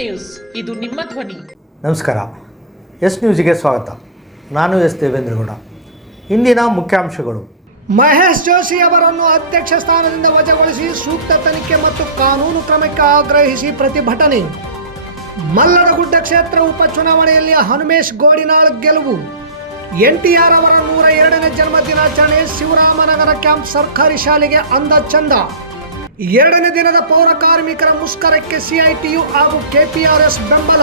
News. ಇದು ನಿಮ್ಮ ಧ್ವನಿ. ನಮಸ್ಕಾರ. ಎಸ್ ನ್ಯೂಸ್ಗೆ ಸ್ವಾಗತ. ನಾನು ಎಸ್ ದೇವೇಂದ್ರಗೌಡ. ಇಂದಿನ ಮುಖ್ಯಾಂಶಗಳು. ಮಹೇಶ್ ಜೋಶಿ ಅವರನ್ನು ಅಧ್ಯಕ್ಷ ಸ್ಥಾನದಿಂದ ವಜಾಗೊಳಿಸಿ ಸೂಕ್ತ ತನಿಖೆ ಮತ್ತು ಕಾನೂನು ಕ್ರಮಕ್ಕೆ ಆಗ್ರಹಿಸಿ ಪ್ರತಿಭಟನೆ. ಮಲ್ಲರಗುಡ್ಡ ಕ್ಷೇತ್ರ ಉಪಚುನಾವಣೆಯಲ್ಲಿ ಹನುಮೇಶ್ ಗೋಡಿನಾಳ್ ಗೆಲುವು. ಎನ್ಟಿಆರ್ ಅವರ ನೂರ ಎರಡನೇ ಜನ್ಮ ದಿನಾಚರಣೆ ಶಿವರಾಮನಗರ ಕ್ಯಾಂಪ್ ಸರ್ಕಾರಿ ಶಾಲೆಗೆ ಅಂದ ಚಂದ. ಎರಡನೇ ದಿನದ ಪೌರ ಕಾರ್ಮಿಕರ ಮುಷ್ಕರಕ್ಕೆ ಸಿಐಟಿಯು ಹಾಗೂ ಕೆಪಿಆರ್ಎಸ್ ಬೆಂಬಲ.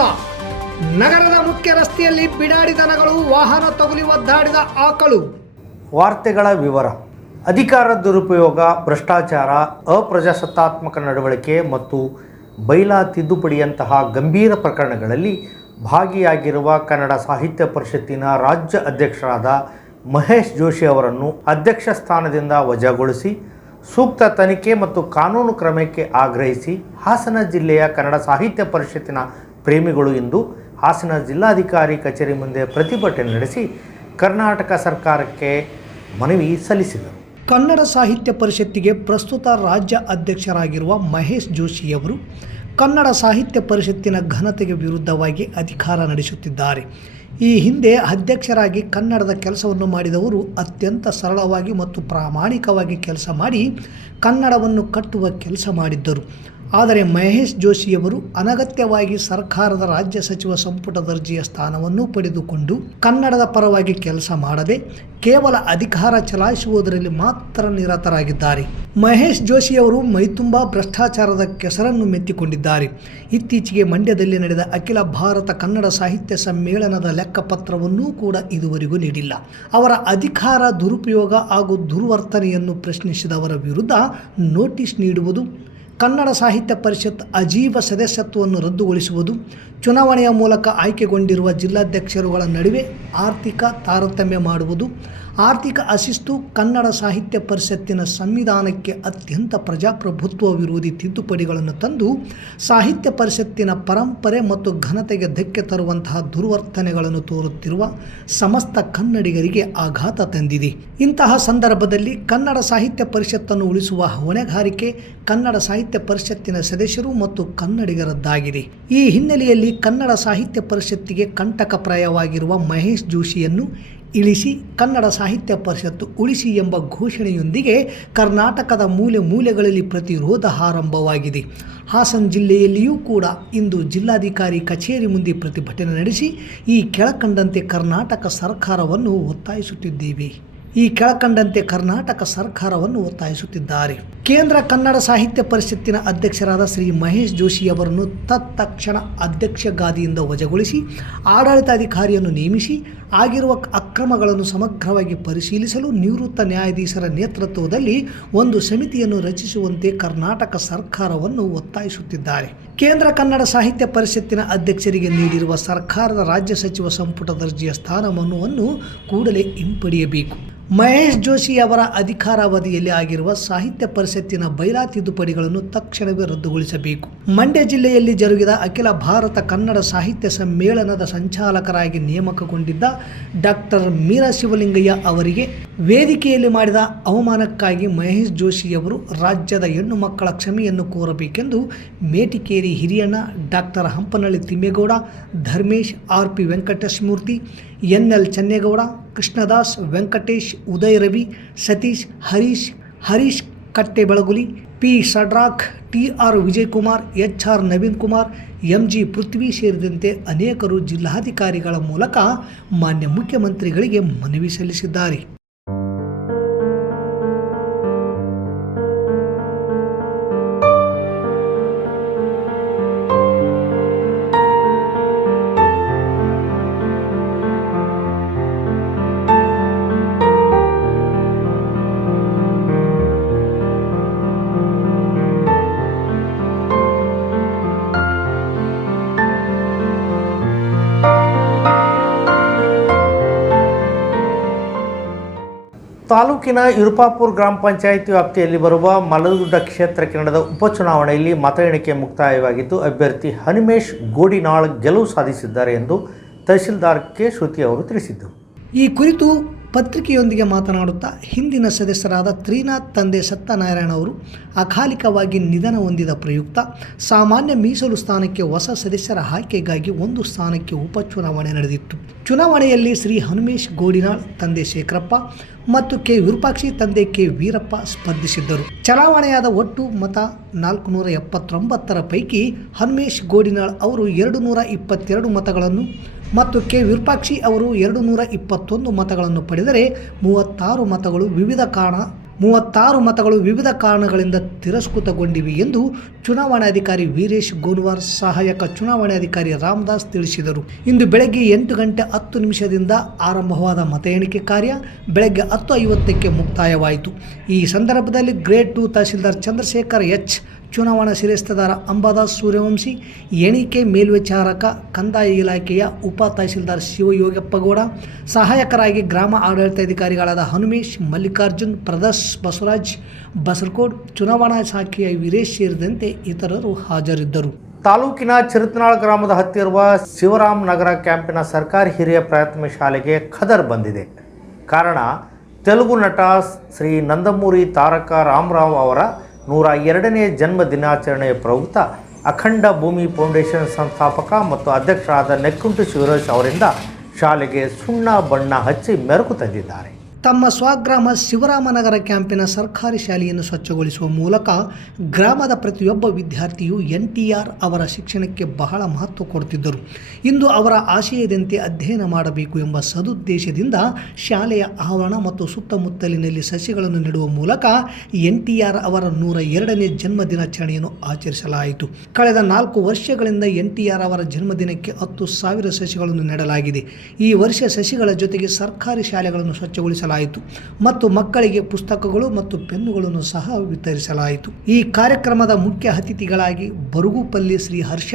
ನಗರದ ಮುಖ್ಯ ರಸ್ತೆಯಲ್ಲಿ ಬಿಡಾಡಿ ದನಗಳು, ವಾಹನ ತಗುಲಿ ಒದ್ದಾಡಿದ ಆಕಳು. ವಾರ್ತೆಗಳ ವಿವರ. ಅಧಿಕಾರ ದುರುಪಯೋಗ, ಭ್ರಷ್ಟಾಚಾರ, ಅಪ್ರಜಾಸತ್ತಾತ್ಮಕ ನಡವಳಿಕೆ ಮತ್ತು ಬೈಲಾ ತಿದ್ದುಪಡಿಯಂತಹ ಗಂಭೀರ ಪ್ರಕರಣಗಳಲ್ಲಿ ಭಾಗಿಯಾಗಿರುವ ಕನ್ನಡ ಸಾಹಿತ್ಯ ಪರಿಷತ್ತಿನ ರಾಜ್ಯ ಅಧ್ಯಕ್ಷರಾದ ಮಹೇಶ್ ಜೋಶಿ ಅವರನ್ನು ಅಧ್ಯಕ್ಷ ಸ್ಥಾನದಿಂದ ವಜಾಗೊಳಿಸಿ ಸೂಕ್ತ ತನಿಖೆ ಮತ್ತು ಕಾನೂನು ಕ್ರಮಕ್ಕೆ ಆಗ್ರಹಿಸಿ ಹಾಸನ ಜಿಲ್ಲೆಯ ಕನ್ನಡ ಸಾಹಿತ್ಯ ಪರಿಷತ್ತಿನ ಪ್ರೇಮಿಗಳು ಇಂದು ಹಾಸನ ಜಿಲ್ಲಾಧಿಕಾರಿ ಕಚೇರಿ ಮುಂದೆ ಪ್ರತಿಭಟನೆ ನಡೆಸಿ ಕರ್ನಾಟಕ ಸರ್ಕಾರಕ್ಕೆ ಮನವಿ ಸಲ್ಲಿಸಿದರು. ಕನ್ನಡ ಸಾಹಿತ್ಯ ಪರಿಷತ್ತಿಗೆ ಪ್ರಸ್ತುತ ರಾಜ್ಯ ಅಧ್ಯಕ್ಷರಾಗಿರುವ ಮಹೇಶ್ ಜೋಶಿಯವರು ಕನ್ನಡ ಸಾಹಿತ್ಯ ಪರಿಷತ್ತಿನ ಘನತೆಗೆ ವಿರುದ್ಧವಾಗಿ ಅಧಿಕಾರ ನಡೆಸುತ್ತಿದ್ದಾರೆ. ಈ ಹಿಂದೆ ಅಧ್ಯಕ್ಷರಾಗಿ ಕನ್ನಡದ ಕೆಲಸವನ್ನು ಮಾಡಿದವರು ಅತ್ಯಂತ ಸರಳವಾಗಿ ಮತ್ತು ಪ್ರಾಮಾಣಿಕವಾಗಿ ಕೆಲಸ ಮಾಡಿ ಕನ್ನಡವನ್ನು ಕಟ್ಟುವ ಕೆಲಸ ಮಾಡಿದ್ದರು. ಆದರೆ ಮಹೇಶ್ ಜೋಶಿಯವರು ಅನಗತ್ಯವಾಗಿ ಸರ್ಕಾರದ ರಾಜ್ಯ ಸಚಿವ ಸಂಪುಟ ದರ್ಜೆಯ ಸ್ಥಾನವನ್ನು ಪಡೆದುಕೊಂಡು ಕನ್ನಡದ ಪರವಾಗಿ ಕೆಲಸ ಮಾಡದೆ ಕೇವಲ ಅಧಿಕಾರ ಚಲಾಯಿಸುವುದರಲ್ಲಿ ಮಾತ್ರ ನಿರತರಾಗಿದ್ದಾರೆ. ಮಹೇಶ್ ಜೋಶಿಯವರು ಮೈತುಂಬಾ ಭ್ರಷ್ಟಾಚಾರದ ಕೆಸರನ್ನು ಮೆತ್ತಿಕೊಂಡಿದ್ದಾರೆ. ಇತ್ತೀಚೆಗೆ ಮಂಡ್ಯದಲ್ಲಿ ನಡೆದ ಅಖಿಲ ಭಾರತ ಕನ್ನಡ ಸಾಹಿತ್ಯ ಸಮ್ಮೇಳನದ ಲೆಕ್ಕಪತ್ರವನ್ನೂ ಕೂಡ ಇದುವರೆಗೂ ನೀಡಿಲ್ಲ. ಅವರ ಅಧಿಕಾರ ದುರುಪಯೋಗ ಹಾಗೂ ದುರ್ವರ್ತನೆಯನ್ನು ಪ್ರಶ್ನಿಸಿದವರ ವಿರುದ್ಧ ನೋಟಿಸ್ ನೀಡುವುದು ಕನ್ನಡ ಸಾಹಿತ್ಯ ಪರಿಷತ್ ಅಜೀವ ಸದಸ್ಯತ್ವವನ್ನು ರದ್ದುಗೊಳಿಸುವುದು ಚುನಾವಣೆಯ ಮೂಲಕ ಆಯ್ಕೆಗೊಂಡಿರುವ ಜಿಲ್ಲಾಧ್ಯಕ್ಷರುಗಳ ನಡುವೆ ಆರ್ಥಿಕ ತಾರತಮ್ಯ ಮಾಡುವುದು ಆರ್ಥಿಕ ಅಶಿಸ್ತು ಕನ್ನಡ ಸಾಹಿತ್ಯ ಪರಿಷತ್ತಿನ ಸಂವಿಧಾನಕ್ಕೆ ಅತ್ಯಂತ ಪ್ರಜಾಪ್ರಭುತ್ವ ವಿರೋಧಿ ತಿದ್ದುಪಡಿಗಳನ್ನು ತಂದು ಸಾಹಿತ್ಯ ಪರಿಷತ್ತಿನ ಪರಂಪರೆ ಮತ್ತು ಘನತೆಗೆ ಧಕ್ಕೆ ತರುವಂತಹ ದುರ್ವರ್ತನೆಗಳನ್ನು ತೋರುತ್ತಿರುವ ಸಮಸ್ತ ಕನ್ನಡಿಗರಿಗೆ ಆಘಾತ ತಂದಿದೆ. ಇಂತಹ ಸಂದರ್ಭದಲ್ಲಿ ಕನ್ನಡ ಸಾಹಿತ್ಯ ಪರಿಷತ್ತನ್ನು ಉಳಿಸುವ ಹೊಣೆಗಾರಿಕೆ ಕನ್ನಡ ಸಾಹಿತ್ಯ ಪರಿಷತ್ತಿನ ಸದಸ್ಯರು ಮತ್ತು ಕನ್ನಡಿಗರದ್ದಾಗಿದೆ. ಈ ಹಿನ್ನೆಲೆಯಲ್ಲಿ ಕನ್ನಡ ಸಾಹಿತ್ಯ ಪರಿಷತ್ತಿಗೆ ಕಂಟಕಪ್ರಾಯವಾಗಿರುವ ಮಹೇಶ್ ಜೋಶಿಯನ್ನು ಇಳಿಸಿ ಕನ್ನಡ ಸಾಹಿತ್ಯ ಪರಿಷತ್ತು ಉಳಿಸಿ ಎಂಬ ಘೋಷಣೆಯೊಂದಿಗೆ ಕರ್ನಾಟಕದ ಮೂಲೆ ಮೂಲೆಗಳಲ್ಲಿ ಪ್ರತಿರೋಧ ಆರಂಭವಾಗಿದೆ. ಹಾಸನ ಜಿಲ್ಲೆಯಲ್ಲಿಯೂ ಕೂಡ ಇಂದು ಜಿಲ್ಲಾಧಿಕಾರಿ ಕಚೇರಿ ಮುಂದೆ ಪ್ರತಿಭಟನೆ ನಡೆಸಿ ಈ ಕೆಳಕಂಡಂತೆ ಕರ್ನಾಟಕ ಸರ್ಕಾರವನ್ನು ಒತ್ತಾಯಿಸುತ್ತಿದ್ದೇವೆ. ಈ ಕೆಳಕಂಡಂತೆ ಕರ್ನಾಟಕ ಸರ್ಕಾರವನ್ನು ಒತ್ತಾಯಿಸುತ್ತಿದ್ದಾರೆ. ಕೇಂದ್ರ ಕನ್ನಡ ಸಾಹಿತ್ಯ ಪರಿಷತ್ತಿನ ಅಧ್ಯಕ್ಷರಾದ ಶ್ರೀ ಮಹೇಶ್ ಜೋಶಿ ಅವರನ್ನು ತತ್ಕ್ಷಣ ಅಧ್ಯಕ್ಷ ಗಾದಿಯಿಂದ ವಜಾಗೊಳಿಸಿ ಆಡಳಿತಾಧಿಕಾರಿಯನ್ನು ನೇಮಿಸಿ ಆಗಿರುವ ಅಕ್ರಮಗಳನ್ನು ಸಮಗ್ರವಾಗಿ ಪರಿಶೀಲಿಸಲು ನಿವೃತ್ತ ನ್ಯಾಯಾಧೀಶರ ನೇತೃತ್ವದಲ್ಲಿ ಒಂದು ಸಮಿತಿಯನ್ನು ರಚಿಸುವಂತೆ ಕರ್ನಾಟಕ ಸರ್ಕಾರವನ್ನು ಒತ್ತಾಯಿಸುತ್ತಿದ್ದಾರೆ. ಕೇಂದ್ರ ಕನ್ನಡ ಸಾಹಿತ್ಯ ಪರಿಷತ್ತಿನ ಅಧ್ಯಕ್ಷರಿಗೆ ನೀಡಿರುವ ಸರ್ಕಾರದ ರಾಜ್ಯ ಸಚಿವ ಸಂಪುಟ ದರ್ಜೆಯ ಸ್ಥಾನಮಾನವನ್ನು ಕೂಡಲೇ ಹಿಂಪಡೆಯಬೇಕು. ಮಹೇಶ್ ಜೋಶಿ ಅವರ ಅಧಿಕಾರಾವಧಿಯಲ್ಲಿ ಆಗಿರುವ ಸಾಹಿತ್ಯ ಪರಿಷತ್ತಿನ ಬೈಲಾ ತಿದ್ದುಪಡಿಗಳನ್ನು ತಕ್ಷಣವೇ ರದ್ದುಗೊಳಿಸಬೇಕು. ಮಂಡ್ಯ ಜಿಲ್ಲೆಯಲ್ಲಿ ಜರುಗಿದ ಅಖಿಲ ಭಾರತ ಕನ್ನಡ ಸಾಹಿತ್ಯ ಸಮ್ಮೇಳನದ ಸಂಚಾಲಕರಾಗಿ ನೇಮಕಗೊಂಡಿದ್ದ ಡಾಕ್ಟರ್ ಮೀರಾ ಶಿವಲಿಂಗಯ್ಯ ಅವರಿಗೆ ವೇದಿಕೆಯಲ್ಲಿ ಮಾಡಿದ ಅವಮಾನಕ್ಕಾಗಿ ಮಹೇಶ್ ಜೋಶಿಯವರು ರಾಜ್ಯದ ಹೆಣ್ಣು ಮಕ್ಕಳ ಕ್ಷಮೆಯನ್ನು ಕೋರಬೇಕೆಂದು Metikeri Hiriyanna, doctor Hampanahalli Thimmegowda, Dharmesh R P Venkateshmurthy, N L Channegowda, Krishnadas Venkatesh, Udaya Ravi, Satish Harish Harish Katte Belaguli P Shadrach, T R Vijayakumar, H R Naveen Kumar M G Prithvi ಸೇರಿದಂತೆ ಅನೇಕರು ಜಿಲ್ಲಾಧಿಕಾರಿಗಳ ಮೂಲಕ ಮಾನ್ಯ ಮುಖ್ಯಮಂತ್ರಿಗಳಿಗೆ ಮನವಿ ಸಲ್ಲಿಸಿದ್ದಾರೆ. ತಾಲೂಕಿನ ಇರುಪಾಪುರ ಗ್ರಾಮ ಪಂಚಾಯಿತಿ ವ್ಯಾಪ್ತಿಯಲ್ಲಿ ಬರುವ ಮಲಗುಡ್ಡ ಕ್ಷೇತ್ರಕ್ಕೆ ನಡೆದ ಉಪಚುನಾವಣೆಯಲ್ಲಿ ಮತ ಎಣಿಕೆ ಮುಕ್ತಾಯವಾಗಿದ್ದು, ಅಭ್ಯರ್ಥಿ ಹನುಮೇಶ್ ಗೋಡಿನಾಳ್ ಗೆಲುವು ಸಾಧಿಸಿದ್ದಾರೆ ಎಂದು ತಹಶೀಲ್ದಾರ್ ಕೆ. ಶ್ರುತಿ ಅವರು ತಿಳಿಸಿದ್ದರು. ಈ ಕುರಿತು ಪತ್ರಿಕೆಯೊಂದಿಗೆ ಮಾತನಾಡುತ್ತಾ ಹಿಂದಿನ ಸದಸ್ಯರಾದ ತ್ರೀನಾಥ್ ತಂದೆ ಸತ್ಯನಾರಾಯಣ ಅವರು ಅಕಾಲಿಕವಾಗಿ ನಿಧನ ಹೊಂದಿದ ಪ್ರಯುಕ್ತ ಸಾಮಾನ್ಯ ಮೀಸಲು ಸ್ಥಾನಕ್ಕೆ ಹೊಸ ಸದಸ್ಯರ ಆಯ್ಕೆಗಾಗಿ ಒಂದು ಸ್ಥಾನಕ್ಕೆ ಉಪಚುನಾವಣೆ ನಡೆದಿತ್ತು. ಚುನಾವಣೆಯಲ್ಲಿ ಶ್ರೀ ಹನುಮೇಶ್ ಗೋಡಿನಾಳ್ ತಂದೆ ಶೇಖರಪ್ಪ ಮತ್ತು ಕೆ ವಿರೂಪಾಕ್ಷಿ ತಂದೆ ಕೆ ವೀರಪ್ಪ ಸ್ಪರ್ಧಿಸಿದ್ದರು. ಚಲಾವಣೆಯಾದ ಒಟ್ಟು ಮತ ನಾಲ್ಕು ನೂರ ಎಪ್ಪತ್ತೊಂಬತ್ತರ ಪೈಕಿ ಹನುಮೇಶ್ ಗೋಡಿನಾಳ್ ಅವರು ಎರಡು ನೂರ ಇಪ್ಪತ್ತೆರಡು ಮತಗಳನ್ನು ಮತ್ತು ಕೆ ವಿರೂಪಾಕ್ಷಿ ಅವರು ಎರಡು ನೂರ ಇಪ್ಪತ್ತೊಂದು ಮತಗಳನ್ನು ಪಡೆದರೆ ಮೂವತ್ತಾರು ಮತಗಳು ವಿವಿಧ ಕಾರಣ, ಮೂವತ್ತಾರು ಮತಗಳು ವಿವಿಧ ಕಾರಣಗಳಿಂದ ತಿರಸ್ಕೃತಗೊಂಡಿವೆ ಎಂದು ಚುನಾವಣಾಧಿಕಾರಿ ವೀರೇಶ್ ಗೋನ್ವಾರ್ ಸಹಾಯಕ ಚುನಾವಣಾಧಿಕಾರಿ ರಾಮದಾಸ್ ತಿಳಿಸಿದರು. ಇಂದು ಬೆಳಗ್ಗೆ ಎಂಟು ಗಂಟೆ ಹತ್ತು ನಿಮಿಷದಿಂದ ಆರಂಭವಾದ ಮತ ಎಣಿಕೆ ಕಾರ್ಯ ಬೆಳಗ್ಗೆ ಹತ್ತು ಐವತ್ತಕ್ಕೆ ಮುಕ್ತಾಯವಾಯಿತು. ಈ ಸಂದರ್ಭದಲ್ಲಿ grade two tahsildar Chandrashekar H ಚುನಾವಣಾ ಶಿರಸ್ತದಾರ ಅಂಬಾದಾಸ್ ಸೂರ್ಯವಂಶಿ, ಎಣಿಕೆ ಮೇಲ್ವಿಚಾರಕ ಕಂದಾಯ ಇಲಾಖೆಯ ಉಪ ತಹಸೀಲ್ದಾರ್ ಶಿವಯೋಗಪ್ಪಗೌಡ ಸಹಾಯಕರಾಗಿ ಗ್ರಾಮ ಆಡಳಿತಾಧಿಕಾರಿಗಳಾದ ಹನುಮೇಶ್, ಮಲ್ಲಿಕಾರ್ಜುನ್, ಪ್ರದರ್ಶ್ ಬಸವರಾಜ್, ಬಸರಕೋಡ್, ಚುನಾವಣಾ ಶಾಖೆಯ ವೀರೇಶ್ ಸೇರಿದಂತೆ ಇತರರು ಹಾಜರಿದ್ದರು. ತಾಲೂಕಿನ ಚಿರತನಾಳ್ ಗ್ರಾಮದ ಹತ್ತಿರುವ ಶಿವರಾಮ್ ನಗರ ಕ್ಯಾಂಪಿನ ಸರ್ಕಾರಿ ಹಿರಿಯ ಪ್ರಾಥಮಿಕ ಶಾಲೆಗೆ ಖದರ್ ಬಂದಿದೆ. ಕಾರಣ, ತೆಲುಗು ನಟ ಶ್ರೀ ನಂದಮೂರಿ ತಾರಕ ರಾಮರಾವ್ ಅವರ ನೂರ ಎರಡನೇ ಜನ್ಮ ದಿನಾಚರಣೆಯ ಪ್ರವೃತ್ತ ಅಖಂಡ ಭೂಮಿ ಫೌಂಡೇಶನ್ ಸಂಸ್ಥಾಪಕ ಮತ್ತು ಅಧ್ಯಕ್ಷರಾದ ನೆಕ್ಕುಂಟು ಶಿವರಾಜ್ ಅವರಿಂದ ಶಾಲೆಗೆ ಸುಣ್ಣ ಬಣ್ಣ ಹಚ್ಚಿ ಮೆರುಗು ತಂದಿದ್ದಾರೆ. ತಮ್ಮ ಸ್ವಗ್ರಾಮ ಶಿವರಾಮನಗರ ಕ್ಯಾಂಪಿನ ಸರ್ಕಾರಿ ಶಾಲೆಯನ್ನು ಸ್ವಚ್ಛಗೊಳಿಸುವ ಮೂಲಕ ಗ್ರಾಮದ ಪ್ರತಿಯೊಬ್ಬ ವಿದ್ಯಾರ್ಥಿಯು ಎನ್ ಟಿ ಆರ್ ಅವರ ಶಿಕ್ಷಣಕ್ಕೆ ಬಹಳ ಮಹತ್ವ ಕೊಡುತ್ತಿದ್ದರು ಇಂದು ಅವರ ಆಶಯದಂತೆ ಅಧ್ಯಯನ ಮಾಡಬೇಕು ಎಂಬ ಸದುದ್ದೇಶದಿಂದ ಶಾಲೆಯ ಆವರಣ ಮತ್ತು ಸುತ್ತಮುತ್ತಲಿನಲ್ಲಿ ಸಸಿಗಳನ್ನು ನೆಡುವ ಮೂಲಕ ಎನ್ ಟಿ ಆರ್ ಅವರ ನೂರ ಎರಡನೇ ಜನ್ಮ ದಿನಾಚರಣೆಯನ್ನು ಆಚರಿಸಲಾಯಿತು. ಕಳೆದ ನಾಲ್ಕು ವರ್ಷಗಳಿಂದ ಎನ್ ಟಿ ಆರ್ ಅವರ ಜನ್ಮದಿನಕ್ಕೆ ಹತ್ತು ಸಾವಿರ ಸಸಿಗಳನ್ನು ನೆಡಲಾಗಿದೆ. ಈ ವರ್ಷ ಸಸಿಗಳ ಜೊತೆಗೆ ಸರ್ಕಾರಿ ಶಾಲೆಗಳನ್ನು ಸ್ವಚ್ಛಗೊಳಿಸಲಾಯಿತು ಮತ್ತು ಮಕ್ಕಳಿಗೆ ಪುಸ್ತಕಗಳು ಮತ್ತು ಪೆನ್ನುಗಳನ್ನು ಸಹ ವಿತರಿಸಲಾಯಿತು. ಈ ಕಾರ್ಯಕ್ರಮದ ಮುಖ್ಯ ಅತಿಥಿಗಳಾಗಿ ಬರುಗುಪಲ್ಲಿ ಶ್ರೀ ಹರ್ಷ,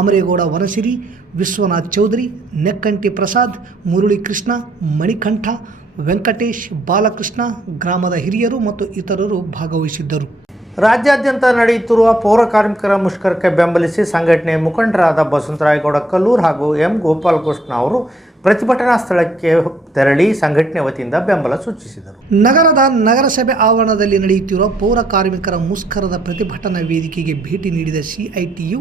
ಅಮರೇಗೌಡ ವನಸಿರಿ, ವಿಶ್ವನಾಥ್ ಚೌಧರಿ, ನೆಕ್ಕಂಟಿ ಪ್ರಸಾದ್ ಮುರುಳಿ ಕೃಷ್ಣ ಮಣಿಕಂಠ, ವೆಂಕಟೇಶ್, ಬಾಲಕೃಷ್ಣ, ಗ್ರಾಮದ ಹಿರಿಯರು ಮತ್ತು ಇತರರು ಭಾಗವಹಿಸಿದ್ದರು. ರಾಜ್ಯಾದ್ಯಂತ ನಡೆಯುತ್ತಿರುವ ಪೌರ ಕಾರ್ಮಿಕರ ಮುಷ್ಕರಕ್ಕೆ ಬೆಂಬಲಿಸಿ ಸಂಘಟನೆಯ ಮುಖಂಡರಾದ ಬಸವಂತರಾಯಗೌಡ ಕಲ್ಲೂರ್ ಹಾಗೂ ಎಂ ಗೋಪಾಲಕೃಷ್ಣ ಅವರು ಪ್ರತಿಭಟನಾ ಸ್ಥಳಕ್ಕೆ ತೆರಳಿ ಸಂಘಟನೆ ವತಿಯಿಂದ ಬೆಂಬಲ ಸೂಚಿಸಿದರು. ನಗರದ ನಗರಸಭೆ ಆವರಣದಲ್ಲಿ ನಡೆಯುತ್ತಿರುವ ಪೌರ ಕಾರ್ಮಿಕರ ಮುಷ್ಕರದ ಪ್ರತಿಭಟನಾ ವೇದಿಕೆಗೆ ಭೇಟಿ ನೀಡಿದ ಸಿಐಟಿಯು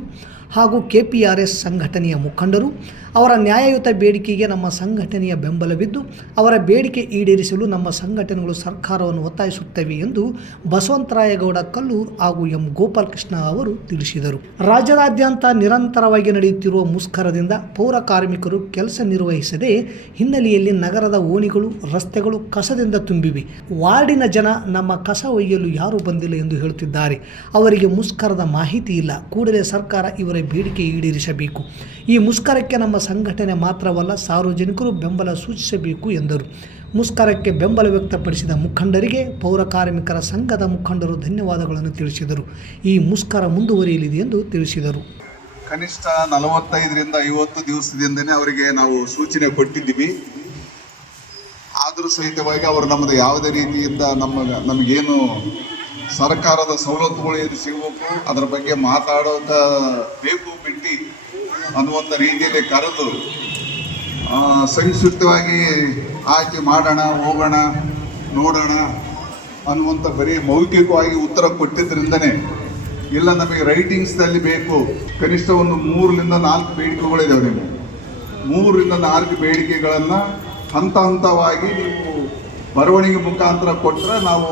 ಹಾಗೂ ಕೆಪಿಆರ್ಎಸ್ ಸಂಘಟನೆಯ ಮುಖಂಡರು, ಅವರ ನ್ಯಾಯಯುತ ಬೇಡಿಕೆಗೆ ನಮ್ಮ ಸಂಘಟನೆಯ ಬೆಂಬಲವಿದ್ದು, ಅವರ ಬೇಡಿಕೆ ಈಡೇರಿಸಲು ನಮ್ಮ ಸಂಘಟನೆಗಳು ಸರ್ಕಾರವನ್ನು ಒತ್ತಾಯಿಸುತ್ತವೆ ಎಂದು ಬಸವಂತರಾಯಗೌಡ ಕಲ್ಲೂರ್ ಹಾಗೂ ಎಂ. ಗೋಪಾಲಕೃಷ್ಣ ಅವರು ತಿಳಿಸಿದರು. ರಾಜ್ಯದಾದ್ಯಂತ ನಿರಂತರವಾಗಿ ನಡೆಯುತ್ತಿರುವ ಮುಷ್ಕರದಿಂದ ಪೌರ ಕಾರ್ಮಿಕರು ಕೆಲಸ ನಿರ್ವಹಿಸದೆ ಹಿನ್ನೆಲೆಯಲ್ಲಿ ನಗರದ ಓಣಿಗಳು, ರಸ್ತೆಗಳು ಕಸದಿಂದ ತುಂಬಿವೆ. ವಾರ್ಡಿನ ಜನ ನಮ್ಮ ಕಸ ಒಯ್ಯಲು ಯಾರೂ ಬಂದಿಲ್ಲ ಎಂದು ಹೇಳುತ್ತಿದ್ದಾರೆ. ಅವರಿಗೆ ಮುಷ್ಕರದ ಮಾಹಿತಿ ಇಲ್ಲ. ಕೂಡಲೇ ಸರ್ಕಾರ ಇವರ ಬೇಡಿಕೆ ಈಡೇರಿಸಬೇಕು. ಈ ಮುಷ್ಕರಕ್ಕೆ ನಮ್ಮ ಸಂಘಟನೆ ಮಾತ್ರವಲ್ಲ, ಸಾರ್ವಜನಿಕರು ಬೆಂಬಲ ಸೂಚಿಸಬೇಕು ಎಂದರು. ಮುಷ್ಕರಕ್ಕೆ ಬೆಂಬಲ ವ್ಯಕ್ತಪಡಿಸಿದ ಮುಖಂಡರಿಗೆ ಪೌರ ಕಾರ್ಮಿಕರ ಸಂಘದ ಮುಖಂಡರು ಧನ್ಯವಾದಗಳನ್ನು ತಿಳಿಸಿದರು. ಈ ಮುಷ್ಕರ ಮುಂದುವರಿಯಲಿದೆ ಎಂದು ತಿಳಿಸಿದರು. ಕನಿಷ್ಠ ನಲವತ್ತೈದರಿಂದ ಐವತ್ತು ದಿವಸದಿಂದನೇ ಅವರಿಗೆ ನಾವು ಸೂಚನೆ ಕೊಟ್ಟಿದ್ದೀವಿ. ಆದರೂ ಸಹಿತವಾಗಿ ಅವರು ನಮ್ಮದು ಯಾವುದೇ ರೀತಿಯಿಂದ ನಮ್ಮ ನಮಗೇನು ಸರ್ಕಾರದ ಸವಲತ್ತುಗಳು ಏನು ಸಿಗಬೇಕು ಅದರ ಬಗ್ಗೆ ಮಾತಾಡೋದ ಬೇಕು ಬಿಟ್ಟು ಅನ್ನುವಂಥ ರೀತಿಯಲ್ಲಿ ಕರೆದು ಆ, ಸಂಕ್ಷಿಪ್ತವಾಗಿ ಆಯ್ಕೆ ಮಾಡೋಣ ಹೋಗೋಣ ನೋಡೋಣ ಅನ್ನುವಂಥ ಬರೀ ಮೌಖಿಕವಾಗಿ ಉತ್ತರ ಕೊಟ್ಟಿದ್ದರಿಂದನೇ ಇಲ್ಲ ನಮಗೆ ರೈಟಿಂಗ್ಸ್ನಲ್ಲಿ ಬೇಕು. ಕನಿಷ್ಠ ಒಂದು ಮೂರರಿಂದ ನಾಲ್ಕು ಬೇಡಿಕೆಗಳಿದ್ದಾವೆ ನಿಮಗೆ. ಮೂರರಿಂದ ನಾಲ್ಕು ಬೇಡಿಕೆಗಳನ್ನು ಹಂತ ಹಂತವಾಗಿ ನೀವು ಬರವಣಿಗೆ ಮುಖಾಂತರ ಕೊಟ್ಟರೆ ನಾವು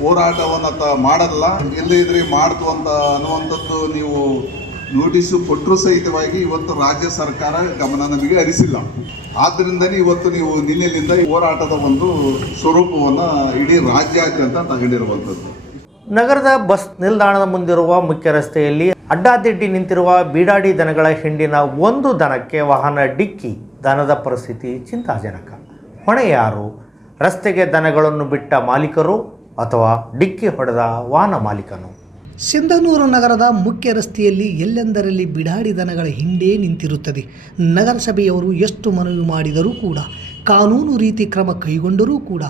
ಹೋರಾಟವನ್ನು ತ ಮಾಡಲ್ಲ. ಇಲ್ಲದಿದ್ರೆ ಮಾಡ್ತು ಅಂತ ಅನ್ನುವಂಥದ್ದು ನೀವು ನೋಟಿಸು ಕೊಟ್ಟರು ಸಹಿತವಾಗಿ ಇವತ್ತು ರಾಜ್ಯ ಸರ್ಕಾರ ಗಮನ ನಮಗೆ ಹರಿಸಿಲ್ಲ. ಆದ್ದರಿಂದನೇ ಇವತ್ತು ನೀವು ನಿನ್ನೆಲಿಂದ ಹೋರಾಟದ ಒಂದು ಸ್ವರೂಪವನ್ನು ಇಡೀ ರಾಜ್ಯಾದ್ಯಂತ ತಗೊಂಡಿರುವಂಥದ್ದು. ನಗರದ ಬಸ್ ನಿಲ್ದಾಣದ ಮುಂದಿರುವ ಮುಖ್ಯ ರಸ್ತೆಯಲ್ಲಿ ಅಡ್ಡಾದಿಡ್ಡಿ ನಿಂತಿರುವ ಬೀಡಾಡಿ ದನಗಳ ಹಿಂಡಿನ ಒಂದು ದನಕ್ಕೆ ವಾಹನ ಡಿಕ್ಕಿ. ದನದ ಪರಿಸ್ಥಿತಿ ಚಿಂತಾಜನಕ. ಹೊಣೆ ಯಾರು? ರಸ್ತೆಗೆ ದನಗಳನ್ನು ಬಿಟ್ಟ ಮಾಲೀಕರು ಅಥವಾ ಡಿಕ್ಕಿ ಹೊಡೆದ ವಾಹನ ಮಾಲೀಕನು? ಸಿಂಧನೂರು ನಗರದ ಮುಖ್ಯ ರಸ್ತೆಯಲ್ಲಿ ಎಲ್ಲೆಂದರಲ್ಲಿ ಬಿಡಾಡಿ ದನಗಳ ಹಿಂಡೇ ನಿಂತಿರುತ್ತದೆ. ನಗರಸಭೆಯವರು ಎಷ್ಟು ಮನವಿ ಮಾಡಿದರೂ ಕೂಡ ಕಾನೂನು ರೀತಿ ಕ್ರಮ ಕೈಗೊಂಡರೂ ಕೂಡ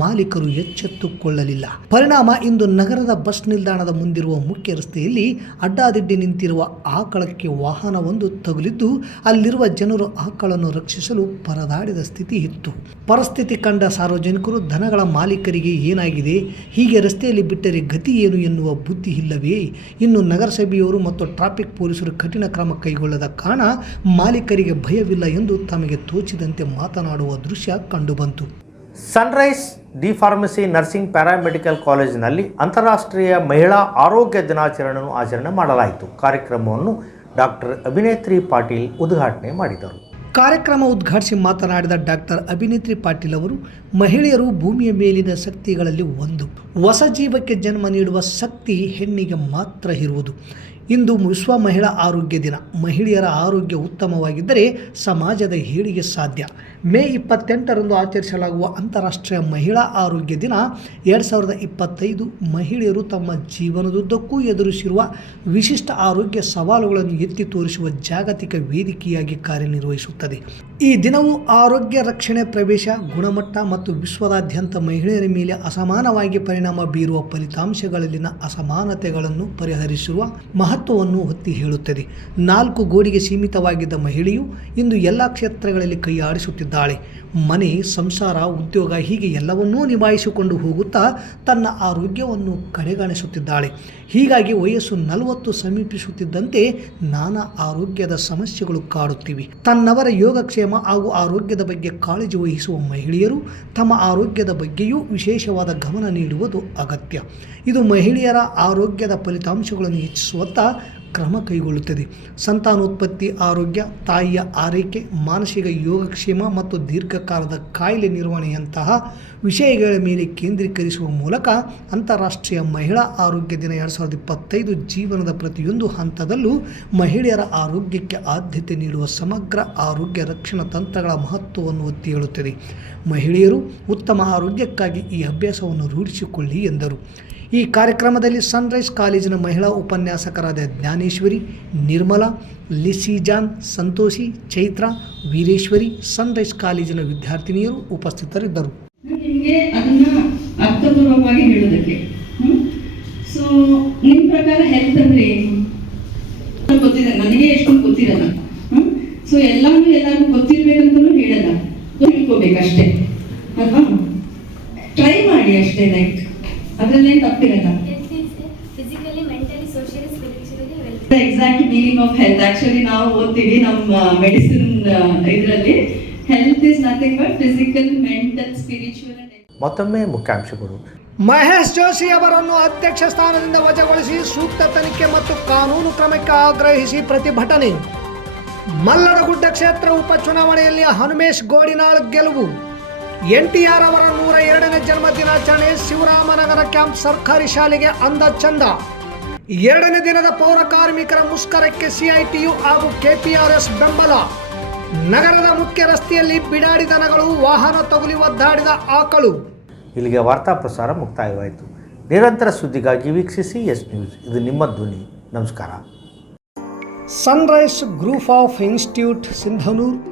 ಮಾಲೀಕರು ಎಚ್ಚೆತ್ತುಕೊಳ್ಳಲಿಲ್ಲ. ಪರಿಣಾಮ ಇಂದು ನಗರದ ಬಸ್ ನಿಲ್ದಾಣದ ಮುಂದಿರುವ ಮುಖ್ಯ ರಸ್ತೆಯಲ್ಲಿ ಅಡ್ಡಾದಿಡ್ಡಿ ನಿಂತಿರುವ ಆಕಳಕ್ಕೆ ವಾಹನವೊಂದು ತಗುಲಿದ್ದು, ಅಲ್ಲಿರುವ ಜನರು ಆಕಳನ್ನು ರಕ್ಷಿಸಲು ಪರದಾಡಿದ ಸ್ಥಿತಿ ಇತ್ತು. ಪರಿಸ್ಥಿತಿ ಕಂಡ ಸಾರ್ವಜನಿಕರು ದನಗಳ ಮಾಲೀಕರಿಗೆ ಏನಾಗಿದೆ, ಹೀಗೆ ರಸ್ತೆಯಲ್ಲಿ ಬಿಟ್ಟರೆ ಗತಿ ಏನು ಎನ್ನುವ ಬುದ್ಧಿ ಇಲ್ಲವೇ? ಇನ್ನು ನಗರಸಭೆಯವರು ಮತ್ತು ಟ್ರಾಫಿಕ್ ಪೊಲೀಸರು ಕಠಿಣ ಕ್ರಮ ಕೈಗೊಳ್ಳದ ಕಾರಣ ಮಾಲೀಕರಿಗೆ ಭಯವಿಲ್ಲ ಎಂದು ತಮಗೆ ತೋಚಿದಂತೆ ಮಾತನಾಡುವ ದೃಶ್ಯ ಕಂಡುಬಂತು. Sunrise D pharmacy nursing paramedical ಕಾಲೇಜಿನಲ್ಲಿ ಅಂತಾರಾಷ್ಟ್ರೀಯ ಮಹಿಳಾ ಆರೋಗ್ಯ ದಿನಾಚರಣೆಯನ್ನು ಆಚರಣೆ ಮಾಡಲಾಯಿತು. ಕಾರ್ಯಕ್ರಮವನ್ನು ಡಾಕ್ಟರ್ ಅಭಿನೇತ್ರಿ ಪಾಟೀಲ್ ಉದ್ಘಾಟನೆ ಮಾಡಿದರು. ಕಾರ್ಯಕ್ರಮ ಉದ್ಘಾಟಿಸಿ ಮಾತನಾಡಿದ ಡಾಕ್ಟರ್ ಅಭಿನೇತ್ರಿ ಪಾಟೀಲ್ ಅವರು ಮಹಿಳೆಯರು ಭೂಮಿಯ ಮೇಲಿನ ಶಕ್ತಿಗಳಲ್ಲಿ ಒಂದು. ಹೊಸ ಜೀವಕ್ಕೆ ಜನ್ಮ ನೀಡುವ ಶಕ್ತಿ ಹೆಣ್ಣಿಗೆ ಮಾತ್ರ ಇರುವುದು. ಇಂದು ವಿಶ್ವ ಮಹಿಳಾ ಆರೋಗ್ಯ ದಿನ. ಮಹಿಳೆಯರ ಆರೋಗ್ಯ ಉತ್ತಮವಾಗಿದ್ದರೆ ಸಮಾಜದ ಏಳಿಗೆ ಸಾಧ್ಯ. ಮೇ ಇಪ್ಪತ್ತೆಂಟರಂದು ಆಚರಿಸಲಾಗುವ ಅಂತಾರಾಷ್ಟ್ರೀಯ ಮಹಿಳಾ ಆರೋಗ್ಯ ದಿನ. ಎರಡು ಸಾವಿರದ ಇಪ್ಪತ್ತೈದು ಮಹಿಳೆಯರು ತಮ್ಮ ಜೀವನದುದ್ದಕ್ಕೂ ಎದುರಿಸಿರುವ ವಿಶಿಷ್ಟ ಆರೋಗ್ಯ ಸವಾಲುಗಳನ್ನು ಎತ್ತಿ ತೋರಿಸುವ ಜಾಗತಿಕ ವೇದಿಕೆಯಾಗಿ ಕಾರ್ಯನಿರ್ವಹಿಸುತ್ತದೆ. ಈ ದಿನವು ಆರೋಗ್ಯ ರಕ್ಷಣೆ ಪ್ರವೇಶ, ಗುಣಮಟ್ಟ ಮತ್ತು ವಿಶ್ವದಾದ್ಯಂತ ಮಹಿಳೆಯರ ಮೇಲೆ ಅಸಮಾನವಾಗಿ ಪರಿಣಾಮ ಬೀರುವ ಫಲಿತಾಂಶಗಳಲ್ಲಿನ ಅಸಮಾನತೆಗಳನ್ನು ಪರಿಹರಿಸುವ ಮಹತ್ವವನ್ನು ಒತ್ತಿ ಹೇಳುತ್ತದೆ. ನಾಲ್ಕು ಗೋಡಿಗೆ ಸೀಮಿತವಾಗಿದ್ದ ಮಹಿಳೆಯು ಇಂದು ಎಲ್ಲ ಕ್ಷೇತ್ರಗಳಲ್ಲಿ ಕೈಯಾಡಿಸುತ್ತಿದ್ದಾಳೆ ಮನೆ, ಸಂಸಾರ, ಉದ್ಯೋಗ ಹೀಗೆ ಎಲ್ಲವನ್ನೂ ನಿಭಾಯಿಸಿಕೊಂಡು ಹೋಗುತ್ತಾ ತನ್ನ ಆರೋಗ್ಯವನ್ನು ಕಡೆಗಣಿಸುತ್ತಿದ್ದಾಳೆ. ಹೀಗಾಗಿ ವಯಸ್ಸು ನಲವತ್ತು ಸಮೀಪಿಸುತ್ತಿದ್ದಂತೆ ನಾನಾ ಆರೋಗ್ಯದ ಸಮಸ್ಯೆಗಳು ಕಾಡುತ್ತಿವೆ. ತನ್ನವರ ಯೋಗಕ್ಷೇಮ ಹಾಗೂ ಆರೋಗ್ಯದ ಬಗ್ಗೆ ಕಾಳಜಿ ವಹಿಸುವ ಮಹಿಳೆಯರು ತಮ್ಮ ಆರೋಗ್ಯದ ಬಗ್ಗೆಯೂ ವಿಶೇಷವಾದ ಗಮನ ನೀಡುವುದು ಅಗತ್ಯ. ಇದು ಮಹಿಳೆಯರ ಆರೋಗ್ಯದ ಫಲಿತಾಂಶಗಳನ್ನು ಹೆಚ್ಚಿಸುವತ್ತ ಕ್ರಮ ಕೈಗೊಳ್ಳುತ್ತದೆ. ಸಂತಾನೋತ್ಪತ್ತಿ, ಆರೋಗ್ಯ, ತಾಯಿಯ ಆರೈಕೆ, ಮಾನಸಿಕ ಯೋಗಕ್ಷೇಮ ಮತ್ತು ದೀರ್ಘಕಾಲದ ಕಾಯಿಲೆ ನಿರ್ವಹಣೆಯಂತಹ ವಿಷಯಗಳ ಮೇಲೆ ಕೇಂದ್ರೀಕರಿಸುವ ಮೂಲಕ ಅಂತಾರಾಷ್ಟ್ರೀಯ ಮಹಿಳಾ ಆರೋಗ್ಯ ದಿನ ಎರಡು ಸಾವಿರದ ಇಪ್ಪತ್ತೈದು ಜೀವನದ ಪ್ರತಿಯೊಂದು ಹಂತದಲ್ಲೂ ಮಹಿಳೆಯರ ಆರೋಗ್ಯಕ್ಕೆ ಆದ್ಯತೆ ನೀಡುವ ಸಮಗ್ರ ಆರೋಗ್ಯ ರಕ್ಷಣಾ ತಂತ್ರಗಳ ಮಹತ್ವವನ್ನು ಒತ್ತಿ ಹೇಳುತ್ತದೆ. ಮಹಿಳೆಯರು ಉತ್ತಮ ಆರೋಗ್ಯಕ್ಕಾಗಿ ಈ ಅಭ್ಯಾಸವನ್ನು ರೂಢಿಸಿಕೊಳ್ಳಿ ಎಂದರು. ಈ ಕಾರ್ಯಕ್ರಮದಲ್ಲಿ ಸನ್ರೈಸ್ ಕಾಲೇಜಿನ ಮಹಿಳಾ ಉಪನ್ಯಾಸಕರಾದ Jnaneshwari, Nirmala Lissy John Santoshi, Chaitra, Veereshwari sunrise ಕಾಲೇಜಿನ ವಿದ್ಯಾರ್ಥಿನಿಯರು ಉಪಸ್ಥಿತರಿದ್ದರು. ಅರ್ಥಪೂರ್ವಕವಾಗಿ ಹೇಳೋದಕ್ಕೆ ಸೊ ನಿಮ್ ಪ್ರಕಾರ ಹೆಲ್ತ್ ಅಂದ್ರೆ ಏನು? ಗೊತ್ತಿದೆ, ನನಗೆ ಎಷ್ಟೊಂದು ಗೊತ್ತಿರಲ್ಲ ಸೊ ಎಲ್ಲಾನು ಎಲ್ಲರಿಗೂ ಗೊತ್ತಿರ್ಬೇಕಂತಲೂ ಹೇಳಲ್ಲ. ತಿಳ್ಕೊಬೇಕಷ್ಟೇ ಅಲ್ವಾ? ಟ್ರೈ ಮಾಡಿ ಅಷ್ಟೇ ಲೈಕ್ ಅದ್ರಲ್ಲೇನು ತಪ್ಪಿರಲ್ಲ mentally, socially, spiritually well. The exact meaning of health actually ನಾವು ಓದ್ತೀವಿ ನಮ್ಮ ಮೆಡಿಸಿನ್ ಇದರಲ್ಲಿ. Health is nothing but physical mental spiritual and ಮತ್ತೊಮ್ಮೆ ಮುಖ್ಯಾಂಶಗಳು. ಮಹೇಶ್ ಜೋಶಿ ಅವರನ್ನು ಅಧ್ಯಕ್ಷ ಸ್ಥಾನದಿಂದ ವಜಾಗೊಳಿಸಿ ಸೂಕ್ತ ತನಿಖೆ ಮತ್ತು ಕಾನೂನು ಕ್ರಮಕ್ಕೆ ಆಗ್ರಹಿಸಿ ಪ್ರತಿಭಟನೆ. ಮಲ್ಲರಗುಡ್ಡ ಕ್ಷೇತ್ರ ಉಪಚುನಾವಣೆಯಲ್ಲಿ ಹನುಮೇಶ್ ಗೋಡಿನಾಳ್ ಗೆಲುವು. ಎನ್ಟಿಆರ್ ಅವರ ನೂರ ಎರಡನೇ ಜನ್ಮ ದಿನಾಚರಣೆ ಶಿವರಾಮನಗರ ಕ್ಯಾಂಪ್ ಸರ್ಕಾರಿ ಶಾಲೆಗೆ ಅಂದ ಚಂದ. ಎರಡನೇ ದಿನದ ಪೌರ ಕಾರ್ಮಿಕರ ಮುಷ್ಕರಕ್ಕೆ ಸಿಐಟಿಯು ಹಾಗೂ ಕೆಪಿಆರ್ಎಸ್ ಬೆಂಬಲ. ನಗರದ ಮುಖ್ಯ ರಸ್ತೆಯಲ್ಲಿ ಬಿಡಾಡಿ ದನಗಳು ವಾಹನ ತಗುಲಿ ದಾಡಿದ ಆಕಳು. ಇಲ್ಲಿಗೆ ವಾರ್ತಾ ಪ್ರಸಾರ ಮುಕ್ತಾಯವಾಯಿತು. ನಿರಂತರ ಸುದ್ದಿಗಾಗಿ ವೀಕ್ಷಿಸಿ ಎಸ್ ನ್ಯೂಸ್. ಇದು ನಿಮ್ಮ ಧ್ವನಿ. ನಮಸ್ಕಾರ. Sunrise group of institute Sindhanur.